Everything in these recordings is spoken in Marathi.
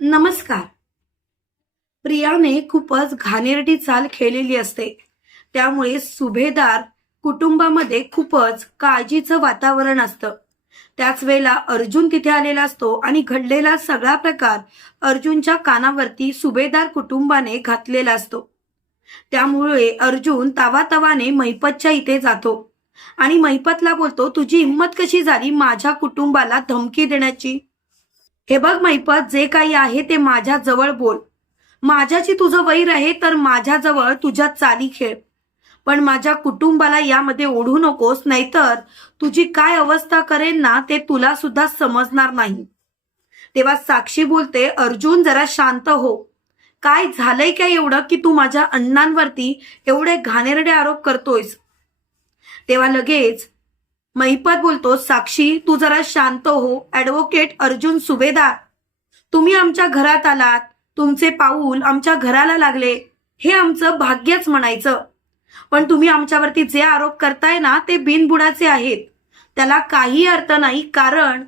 नमस्कार. प्रियाने खूपच घाणेरडी चाल खेळलेली असते. त्यामुळे सुभेदार कुटुंबामध्ये खूपच काळजीचं वातावरण असतं. त्याच वेळेला अर्जुन तिथे आलेला असतो आणि घडलेला सगळा प्रकार अर्जुनच्या कानावरती सुभेदार कुटुंबाने घातलेला असतो. त्यामुळे अर्जुन तावातावाने महिपतच्या इथे जातो. आणि महिपतला बोलतो तुझी हिंमत कशी झाली माझ्या कुटुंबाला धमकी देण्याची? हे बघ मैपत जे काही आहे ते माझ्या जवळ बोल. माझ्याची तुझं वैर आहे तर माझ्याजवळ तुझ्या चाली खेळ. पण माझ्या कुटुंबाला यामध्ये ओढू नकोस नाहीतर तुझी काय अवस्था करेन ना ते तुला सुद्धा समजणार नाही. तेव्हा साक्षी बोलते अर्जुन जरा शांत हो. काय झालंय काय एवढं की तू माझ्या अण्णांवरती एवढे घाणेरडे आरोप करतोयस? तेव्हा लगेच महिपत बोलतो साक्षी तू जरा शांत हो ऍडव्होकेट अर्जुन सुभेदार. तुम्ही आमच्या घरात आलात तुमचे पाऊल आमच्या घराला लागले हे आमचं भाग्यच म्हणायचं. पण तुम्ही आमच्यावरती जे आरोप करताय ना ते बिनबुडाचे आहेत. त्याला काही अर्थ नाही कारण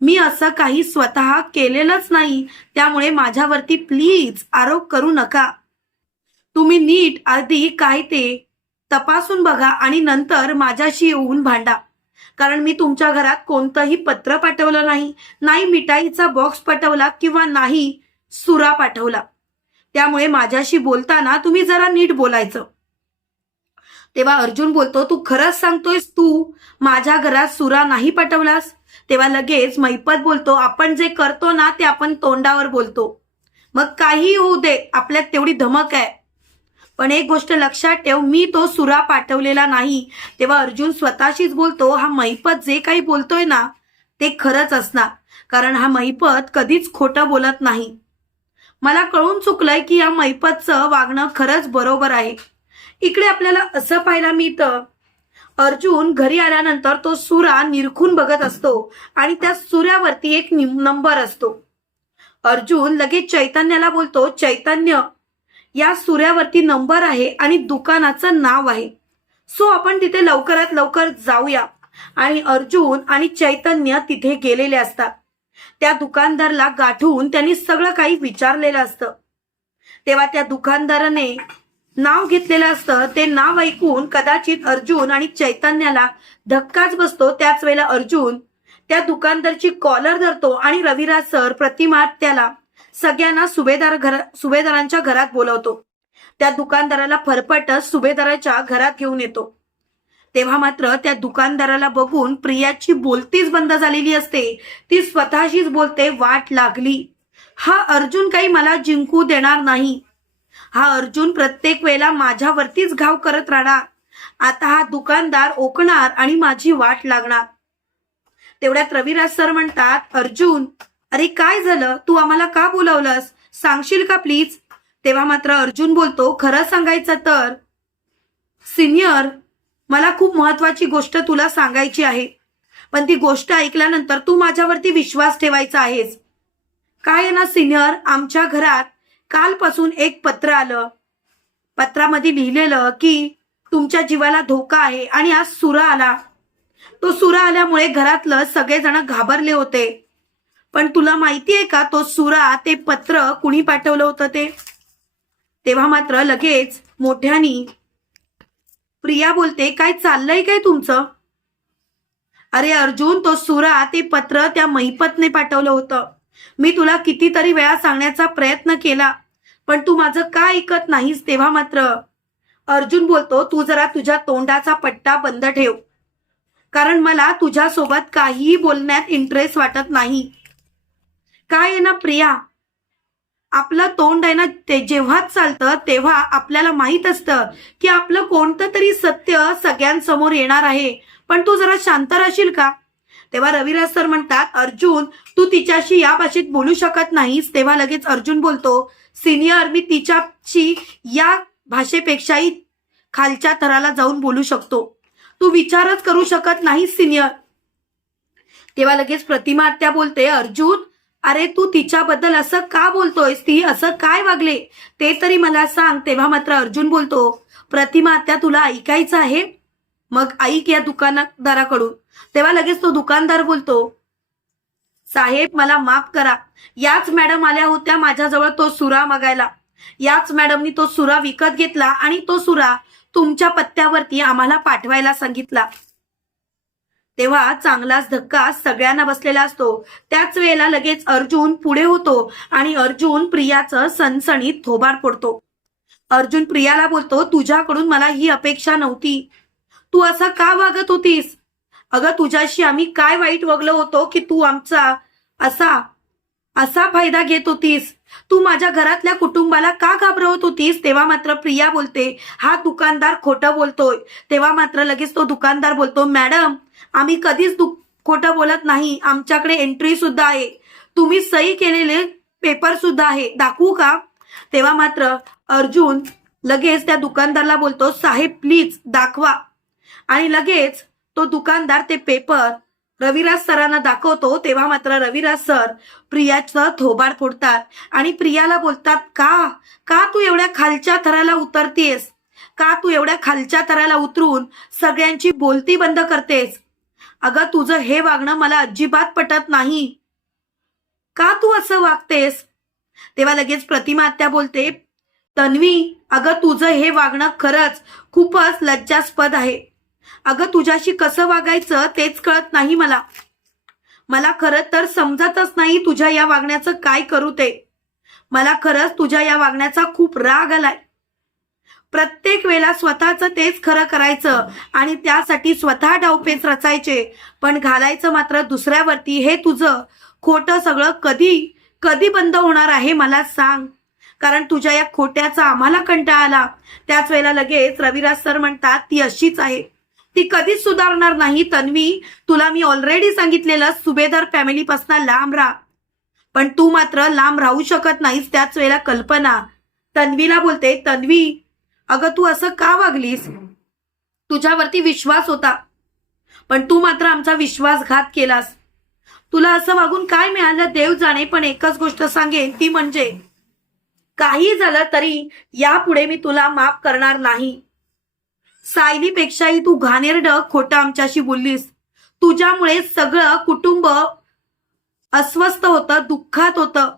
मी असं काही स्वतः केलेलंच नाही त्यामुळे माझ्यावरती प्लीज आरोप करू नका. तुम्ही नीट आधी काय ते तपासून बघा आणि नंतर माझ्याशी येऊन भांडा. कारण मी तुमच्या घरात कोणतंही पत्र पाठवलं नाही नाही मिठाईचा बॉक्स पाठवला किंवा नाही सुरा पाठवला. त्यामुळे माझ्याशी बोलताना तुम्ही जरा नीट बोलायचं. तेव्हा अर्जुन बोलतो तू खरंच सांगतोयस तू? माझ्या घरात सुरा नाही पाठवलास? तेव्हा लगेच मैपत बोलतो आपण जे करतो ना ते आपण तोंडावर बोलतो. मग काही होऊ दे आपल्यात तेवढी धमक आहे. पण एक गोष्ट लक्षात ठेव मी तो सुरा पाठवलेला नाही. तेव्हा अर्जुन स्वतःशीच बोलतो हा महिपत जे काही बोलतोय ना ते खरंच असणार. कारण हा महिपत कधीच खोटं बोलत नाही. मला कळून चुकलंय की या महिपतचं वागणं खरंच बरोबर आहे. इकडे आपल्याला असं पाहायला मिळतं अर्जुन घरी आल्यानंतर तो सुरा निरखून बघत असतो आणि त्या सुऱ्यावरती एक निम- नंबर असतो. अर्जुन लगेच चैतन्याला बोलतो चैतन्य या सूर्यावरती नंबर आहे आणि दुकानाचं नाव आहे. सो आपण तिथे लवकरात लवकर जाऊया. आणि अर्जुन आणि चैतन्य तिथे गेलेले असतात. त्या दुकानदारला गाठून त्यांनी सगळं काही विचारलेलं असतं. तेव्हा त्या दुकानदाराने नाव घेतलेलं असतं. ते नाव ऐकून कदाचित अर्जुन आणि चैतन्याला धक्काच बसतो. त्याच वेळेला अर्जुन त्या दुकानदारची कॉलर धरतो आणि रविराज सर प्रतिमा त्याला सगळ्यांना सुभेदार घर सुभेदारांच्या घरात बोलवतो. त्या दुकानदाराला फरफटच सुभेदाराच्या घरात घेऊन येतो. तेव्हा मात्र त्या दुकानदाराला बघून प्रियाची बोलतीच बंद झालेली असते. ती स्वतःशीच बोलते वाट लागली. हा अर्जुन काही मला जिंकू देणार नाही. हा अर्जुन प्रत्येक वेळेला माझ्यावरतीच घाव करत राहणार. आता हा दुकानदार ओकणार आणि माझी वाट लागणार. तेवढ्यात रविराज सर म्हणतात अर्जुन अरे काय झालं? तू आम्हाला का बोलावलंस? सांगशील का प्लीज? तेव्हा मात्र अर्जुन बोलतो खरं सांगायचं तर सिनियर मला खूप महत्वाची गोष्ट तुला सांगायची आहे. पण ती गोष्ट ऐकल्यानंतर तू माझ्यावरती विश्वास ठेवायचा आहेस. काय आहे ना सिनियर आमच्या घरात कालपासून एक पत्र आलं. पत्रामध्ये लिहिलेलं की तुमच्या जीवाला धोका आहे आणि आज सुरा आला. तो सुरा आल्यामुळे घरातलं सगळेजण घाबरले होते. पण तुला माहिती आहे का तो सुरा ते पत्र कुणी पाठवलं होतं ते? तेव्हा मात्र लगेच मोठ्यानी प्रिया बोलते काय चाललंय काय तुमचं? अरे अर्जुन तो सुरा ते पत्र त्या महिपतने पाठवलं होतं. मी तुला कितीतरी वेळा सांगण्याचा प्रयत्न केला पण तू माझं का ऐकत नाहीस? तेव्हा मात्र अर्जुन बोलतो तू जरा तुझ्या तोंडाचा पट्टा बंद ठेव. कारण मला तुझ्यासोबत काहीही बोलण्यात इंटरेस्ट वाटत नाही. काय आहे ना प्रिया? आपलं तोंड आहे ना ते जेव्हाच चालतं तेव्हा आपल्याला माहीत असतं की आपलं कोणतं तरी सत्य सगळ्यांसमोर येणार आहे. पण तू जरा शांत राहशील का? तेव्हा रविराज सर म्हणतात अर्जुन तू तिच्याशी या भाषेत बोलू शकत नाहीस. तेव्हा लगेच अर्जुन बोलतो सिनियर मी तिच्याशी या भाषेपेक्षाही खालच्या थराला जाऊन बोलू शकतो. तू विचारच करू शकत नाहीस सिनियर. तेव्हा लगेच प्रतिमा आत्या बोलते अर्जुन अरे तू तिच्याबद्दल असं का बोलतोयस? ती असं काय वागले? ते तरी मला सांग तेव्हा मात्र अर्जुन बोलतो प्रतिमा त्या तुला ऐकायचं आहे? मग ऐक या दुकानदाराकडून. तेव्हा लगेच तो दुकानदार बोलतो साहेब मला माफ करा. याच मॅडम आल्या होत्या माझ्याजवळ तो सुरा मागायला. याच मॅडमनी तो सुरा विकत घेतला आणि तो सुरा तुमच्या पत्त्यावरती आम्हाला पाठवायला सांगितला. तेव्हा चांगलाच धक्का सगळ्यांना बसलेला असतो. त्याच वेळेला लगेच अर्जुन पुढे होतो आणि अर्जुन प्रियाचं सणसणीत थोबार पडतो अर्जुन प्रियाला बोलतो तुझ्याकडून मला ही अपेक्षा नव्हती. तू असं का वागत होतीस? अगं तुझ्याशी आम्ही काय वाईट वगलो होतो की तू आमचा असा असा फायदा घेत होतीस? तू माझ्या घरातल्या कुटुंबाला का घाबरवत होतीस? तेव्हा मात्र प्रिया बोलते हा दुकानदार खोटं बोलतोय. तेव्हा मात्र लगेच तो दुकानदार बोलतो मॅडम आम्ही कधीच दु खोटं बोलत नाही. आमच्याकडे एंट्री सुद्धा आहे. तुम्ही सही केलेले पेपर सुद्धा आहे. दाखवू का? तेव्हा मात्र अर्जुन लगेच त्या दुकानदारला बोलतो साहेब प्लीज दाखवा. आणि लगेच तो दुकानदार ते पेपर रविराज सरांना दाखवतो. तेव्हा मात्र रविराज सर प्रियाचं थोबाड फोडतात आणि प्रियाला बोलतात का? का तू एवढ्या खालच्या थराला उतरतेस? का तू एवढ्या खालच्या थराला उतरून सगळ्यांची बोलती बंद करतेस? अगं तुझं हे वागणं मला अजिबात पटत नाही. का तू असं वागतेस? तेव्हा लगेच प्रतिमा आत्या बोलते तन्वी अगं तुझं हे वागणं खरंच खूपच लज्जास्पद आहे. अगं तुझ्याशी कसं वागायचं तेच कळत नाही मला. मला खरं तर समजतच नाही तुझ्या या वागण्याचं काय करू ते. मला खरंच तुझ्या या वागण्याचा खूप राग आलाय. प्रत्येक वेळेला स्वतःचं तेच खरं करायचं आणि त्यासाठी स्वतः डावपेच रचायचे. पण घालायचं मात्र दुसऱ्यावरती हे तुझं खोटं सगळं कधी कधी बंद होणार आहे मला सांग. कारण तुझ्या या खोट्याचा आम्हाला कंटाळा आला. त्याच वेळेला लगेच रविराज सर म्हणतात ती अशीच आहे. ती कधीच सुधारणार नाही तन्वी. तुला मी ऑलरेडी सांगितलेलं सुभेदार फॅमिलीपासून लांब राहा. पण तू मात्र लांब राहू शकत नाहीस त्याच वेळेला कल्पना. तन्वीला बोलते तन्वी अगं तू असं का वागलीस? तुझ्यावरती विश्वास होता. पण तू मात्र आमचा विश्वासघात केलास. तुला असं वागून काय मिळालं देव जाणे पण एकच गोष्ट सांगेन ती म्हणजे काही झालं तरी यापुढे मी तुला माफ करणार नाही. सायलीपेक्षाही तू घाणेरड खोटं आमच्याशी बोललीस. तुझ्यामुळे सगळं कुटुंब अस्वस्थ होतं दुःखात होतं.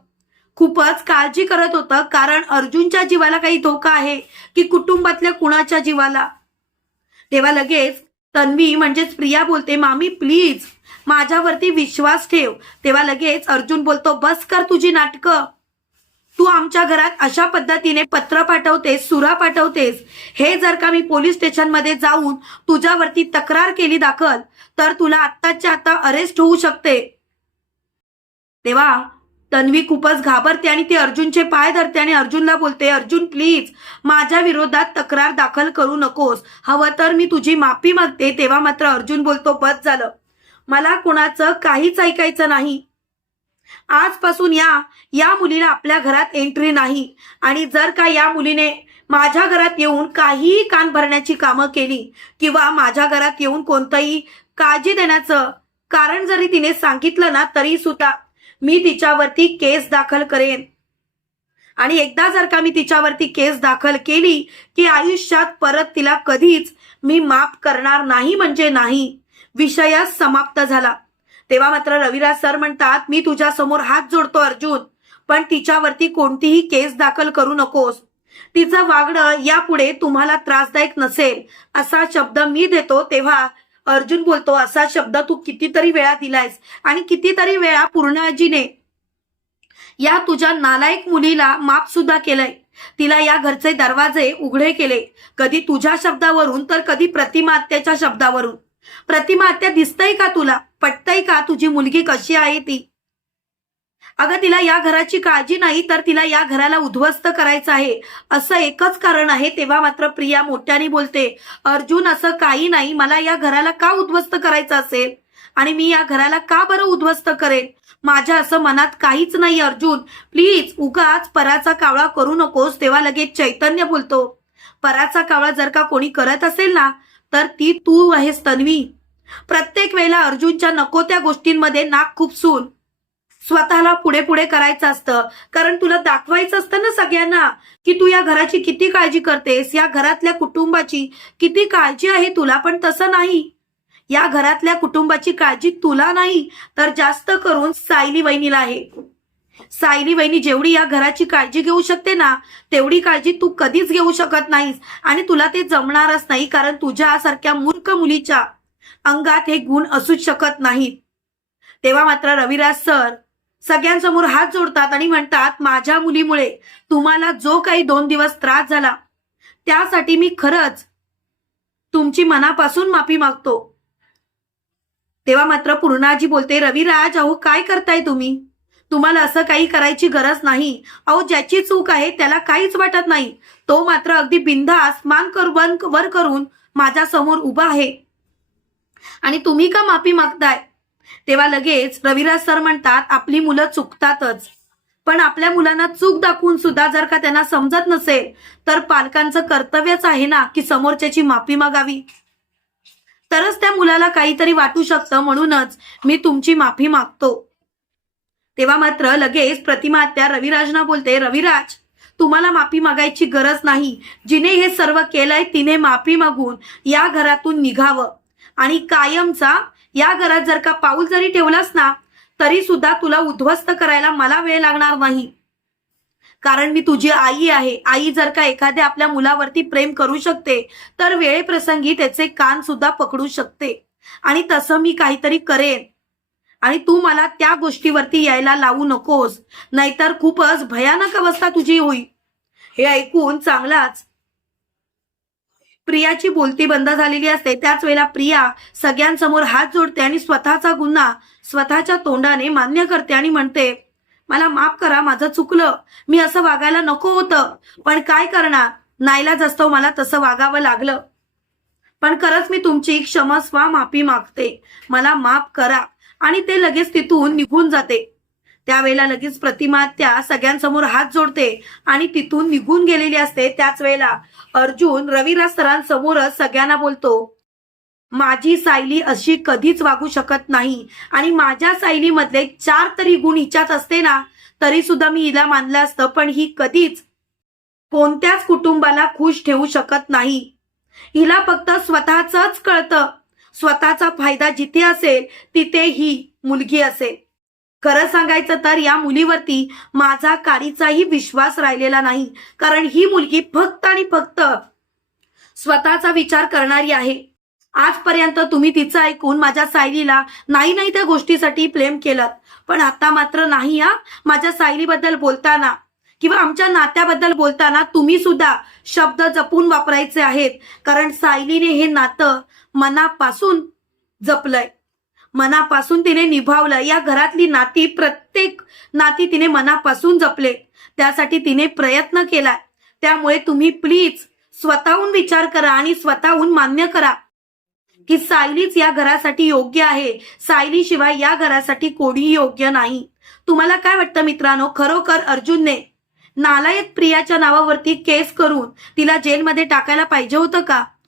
खूपच काळजी करत होतं कारण अर्जुनच्या जीवाला काही धोका आहे की कुटुंबातल्या कुणाच्या जीवाला. तेव्हा लगेच तन्वी म्हणजेच प्रिया बोलते मामी प्लीज माझ्यावरती विश्वास ठेव. तेव्हा लगेच अर्जुन बोलतो बस कर तुझी नाटकं. तू आमच्या घरात अशा पद्धतीने पत्र पाठवतेस सुरा पाठवतेस. हे जर का मी पोलीस स्टेशनमध्ये जाऊन तुझ्यावरती तक्रार केली दाखल तर तुला आत्ताच्या आता अरेस्ट होऊ शकते. तेव्हा तन्वी खूपच घाबरते आणि ती अर्जुनचे पाय धरते आणि अर्जुनला बोलते अर्जुन प्लीज माझ्या विरोधात तक्रार दाखल करू नकोस. हवं तर मी तुझी माफी मागते. तेव्हा मात्र अर्जुन बोलतो बस झालं. मला कोणाचं काहीच ऐकायचं नाही. आजपासून या या मुलीला आपल्या घरात एंट्री नाही. आणि जर का या मुलीने माझ्या घरात येऊन काहीही कान भरण्याची कामं केली किंवा माझ्या घरात येऊन कोणतंही काळजी देण्याचं कारण जरी तिने सांगितलं ना तरी सुद्धा मी तिच्यावरती केस दाखल करेन. आणि एकदा जर का मी तिच्यावरती केस दाखल केली की आयुष्यात परत तिला कधीच मी माफ करणार नाही म्हणजे नाही विषय समाप्त झाला. तेव्हा मात्र रविराज सर म्हणतात मी तुझ्या समोर हात जोडतो अर्जुन पण तिच्यावरती कोणतीही केस दाखल करू नकोस. तिचं वागणं यापुढे तुम्हाला त्रासदायक नसेल असा शब्द मी देतो तेव्हा अर्जुन बोलतो असा शब्द तू कितीतरी वेळा दिलायस आणि कितीतरी वेळा पूर्णाजीने या तुझ्या नालायक मुलीला माफ सुद्धा केलंय. तिला या घरचे दरवाजे उघडे केले. कधी तुझ्या शब्दावरून तर कधी प्रतिमात्याच्या शब्दावरून. प्रतिमात्या दिसतय का तुला? पटतय का तुझी मुलगी कशी आहे ती? अगं तिला या घराची काळजी नाही तर तिला या घराला उद्ध्वस्त करायचं आहे. असं एकच कारण आहे तेव्हा मात्र प्रिया मोठ्याने बोलते अर्जुन असं काही नाही मला या घराला का उद्ध्वस्त करायचं असेल? आणि मी या घराला का बरं उद्ध्वस्त करेन? माझ्या असं मनात काहीच नाही अर्जुन. प्लीज उगाच पराचा कावळा करू नकोस. तेव्हा लगेच चैतन्य बोलतो पराचा कावळा जर का कोणी करत असेल ना तर ती तू आहेस तन्वी. प्रत्येक वेळेला अर्जुनच्या नको त्या गोष्टींमध्ये नाक खुपसून स्वतःला पुढे पुढे करायचं असतं. कारण तुला दाखवायचं असतं ना सगळ्यांना की तू या घराची किती काळजी करतेस या घरातल्या कुटुंबाची किती काळजी आहे तुला पण तसं नाही. या घरातल्या कुटुंबाची काळजी तुला नाही तर जास्त करून सायली वहिनीला आहे. सायली वहिनी जेवढी या घराची काळजी घेऊ शकते ना तेवढी काळजी तू कधीच घेऊ शकत नाहीस. आणि तुला ते जमणारच नाही कारण तुझ्यासारख्या मूर्ख मुलीच्या अंगात हे गुण असूच शकत नाहीत. तेव्हा मात्र रविराज सर सगळ्यांसमोर हात जोडतात आणि म्हणतात माझ्या मुलीमुळे तुम्हाला जो काही दोन दिवस त्रास झाला त्यासाठी मी खरंच तुमची मनापासून माफी मागतो. तेव्हा मात्र पूर्णाजी बोलते रविराज अहो काय करताय तुम्ही? तुम्हाला असं काही करायची गरज नाही. अहो ज्याची चूक आहे त्याला काहीच वाटत नाही. तो मात्र अगदी बिंदास मान कर वर करून माझ्यासमोर उभा आहे. आणि तुम्ही का माफी मागताय? तेव्हा लगेच रविराज सर म्हणतात आपली मुलं चुकतातच. पण आपल्या मुलांना चूक दाखवून सुद्धा जर का त्यांना समजत नसेल तर पालकांचं कर्तव्यच आहे ना की समोरच्याची माफी मागावी. तरच त्या मुलाला काहीतरी वाटू शकतं म्हणूनच मी तुमची माफी मागतो. तेव्हा मात्र लगेच प्रतिमा त्या रविराजना बोलते रविराज तुम्हाला माफी मागायची गरज नाही. जिने हे सर्व केलंय तिने माफी मागून या घरातून निघावं. आणि कायमचा या घरात जर का पाऊल जरी ठेवलास ना तरी सुद्धा तुला उद्ध्वस्त करायला मला वेळ लागणार नाही. कारण मी तुझी आई आहे. आई जर का एखाद्या आपल्या मुलावरती प्रेम करू शकते तर वेळेप्रसंगी त्याचे कान सुद्धा पकडू शकते. आणि तसं मी काहीतरी करेन. आणि तू मला त्या गोष्टीवरती यायला लावू नकोस. नाहीतर खूपच भयानक अवस्था तुझी होईल. हे ऐकून चांगलाच प्रियाची बोलती बंद झालेली असते. त्याच वेळेला प्रिया सगळ्यांसमोर हात जोडते आणि स्वतःचा गुन्हा स्वतःच्या तोंडाने मान्य करते आणि म्हणते मला माफ करा माझं चुकलं. मी असं वागायला नको होतं. पण काय करणार? नाईलाज असतो मला तसं वागावं लागलं. पण खरंच मी तुमची क्षमस्वा माफी मागते. मला माफ करा. आणि ते लगेच तिथून निघून जाते. त्यावेळेला लगेच प्रतिमा त्या सगळ्यांसमोर हात जोडते आणि तिथून निघून गेलेली असते. त्याच वेळेला अर्जुन रविराज सरांसमोरच सगळ्यांना बोलतो माझी सायली अशी कधीच वागू शकत नाही आणि माझ्या सायलीमधले चार तरी गुण हिच्यात असते ना तरी सुद्धा मी हिला मानलं असतं पण ही कधीच कोणत्याच कुटुंबाला खुश ठेवू शकत नाही. हिला फक्त स्वतःच कळतं. स्वतःचा फायदा जिथे असेल तिथे ही मुलगी असेल. खरं सांगायचं तर या मुलीवरती माझा काडीचाही विश्वास राहिलेला नाही. कारण ही मुलगी फक्त आणि फक्त स्वतःचा विचार करणारी आहे. आजपर्यंत तुम्ही तिचं ऐकून माझ्या सायलीला नाही नाही त्या गोष्टीसाठी प्लेम केलं. पण आता मात्र नाही हा. माझ्या सायलीबद्दल बोलताना किंवा आमच्या नात्याबद्दल बोलताना तुम्ही सुद्धा शब्द जपून वापरायचे आहेत. कारण सायलीने हे नातं मनापासून जपलंय. मनापासून तिने निभावलं. या घरातली नाती प्रत्येक नाती तिने मनापासून जपले. त्यासाठी तिने प्रयत्न केला. त्यामुळे तुम्ही प्लीज स्वतःहून विचार करा आणि स्वतःहून मान्य करा की सायलीच या घरासाठी योग्य आहे. सायली शिवाय या घरासाठी कोणीही योग्य नाही. तुम्हाला काय वाटतं मित्रांनो? खरोखर अर्जुनने नालायक प्रियाच्या नावावरती केस करून तिला जेलमध्ये टाकायला पाहिजे होतं का?